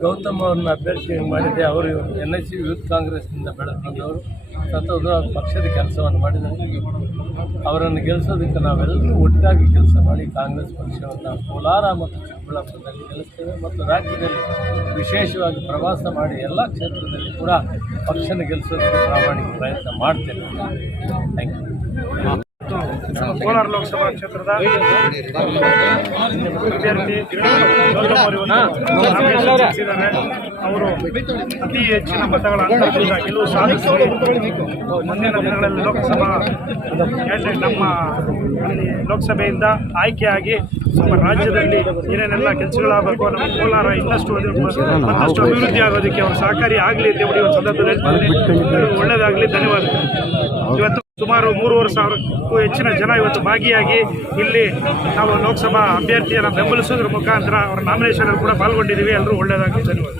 ಗೌತಮ್ ಅವ್ರನ್ನ ಅಭ್ಯರ್ಥಿ ಮಾಡಿದ್ದೆ. ಅವರು NSC ಯೂತ್ ಕಾಂಗ್ರೆಸ್ನಿಂದ ಬೆಳೆದುಕೊಂಡವರು ಸತ್ತೋದು ಪಕ್ಷದ ಕೆಲಸವನ್ನು ಮಾಡಿದ್ದಾರೆ. ಅವರನ್ನು ಗೆಲ್ಲಿಸೋದಕ್ಕೆ ನಾವೆಲ್ಲರೂ ಒಟ್ಟಾಗಿ ಕೆಲಸ ಮಾಡಿ ಕಾಂಗ್ರೆಸ್ ಪಕ್ಷವನ್ನು ಕೋಲಾರ ಮತ್ತು ಚಿಕ್ಕಬಳ್ಳಾಪುರದಲ್ಲಿ ಗೆಲ್ಲಿಸ್ತೇವೆ ಮತ್ತು ರಾಜ್ಯದಲ್ಲಿ ವಿಶೇಷವಾಗಿ ಪ್ರವಾಸ ಮಾಡಿ ಎಲ್ಲ ಕ್ಷೇತ್ರದಲ್ಲಿ ಕೂಡ ಪಕ್ಷನ ಗೆಲ್ಲಿಸೋದಕ್ಕೆ ಪ್ರಾಮಾಣಿಕ ಪ್ರಯತ್ನ ಮಾಡ್ತೇವೆ. Thank you. ಕೋಲಾರ ಲೋಕಸಭಾ ಕ್ಷೇತ್ರದ ಅಭ್ಯರ್ಥಿ ಅವರು ಅತಿ ಹೆಚ್ಚಿನ ಮತಗಳ ಅಂತರದಿಂದ ಗೆಲುವು ಸಾಧಿಸಿ ಮುಂದಿನ ದಿನಗಳಲ್ಲಿ ನಮ್ಮ ಲೋಕಸಭೆಯಿಂದ ಆಯ್ಕೆಯಾಗಿ ನಮ್ಮ ರಾಜ್ಯದಲ್ಲಿ ಏನೇನೆಲ್ಲ ಕೆಲಸಗಳಾಗಬೇಕು, ನಮ್ಮ ಕೋಲಾರ ಇನ್ನಷ್ಟು ಮತ್ತಷ್ಟು ಅಭಿವೃದ್ಧಿ ಆಗೋದಕ್ಕೆ ಅವರು ಸಹಕಾರಿ ಆಗಲಿ ಅಂತ ಹೇಳಿ ಒಂದು ಸಂದರ್ಭದಲ್ಲಿ ಒಳ್ಳೆಯದಾಗಲಿ. ಧನ್ಯವಾದಗಳು. ಇವತ್ತು ಸುಮಾರು 3,500ಕ್ಕೂ ಹೆಚ್ಚಿನ ಜನ ಇವತ್ತು ಭಾಗಿಯಾಗಿ ಇಲ್ಲಿ ನಾವು ಲೋಕಸಭಾ ಅಭ್ಯರ್ಥಿಯನ್ನು ಬೆಂಬಲಿಸೋದ್ರ ಮುಖಾಂತರ ಅವರ ನಾಮಿನೇಷನ್ ಕೂಡ ಪಾಲ್ಗೊಂಡಿದ್ದೀವಿ. ಎಲ್ಲರೂ ಒಳ್ಳೆಯದಾಗಲಿ. ಧನ್ಯವಾದ.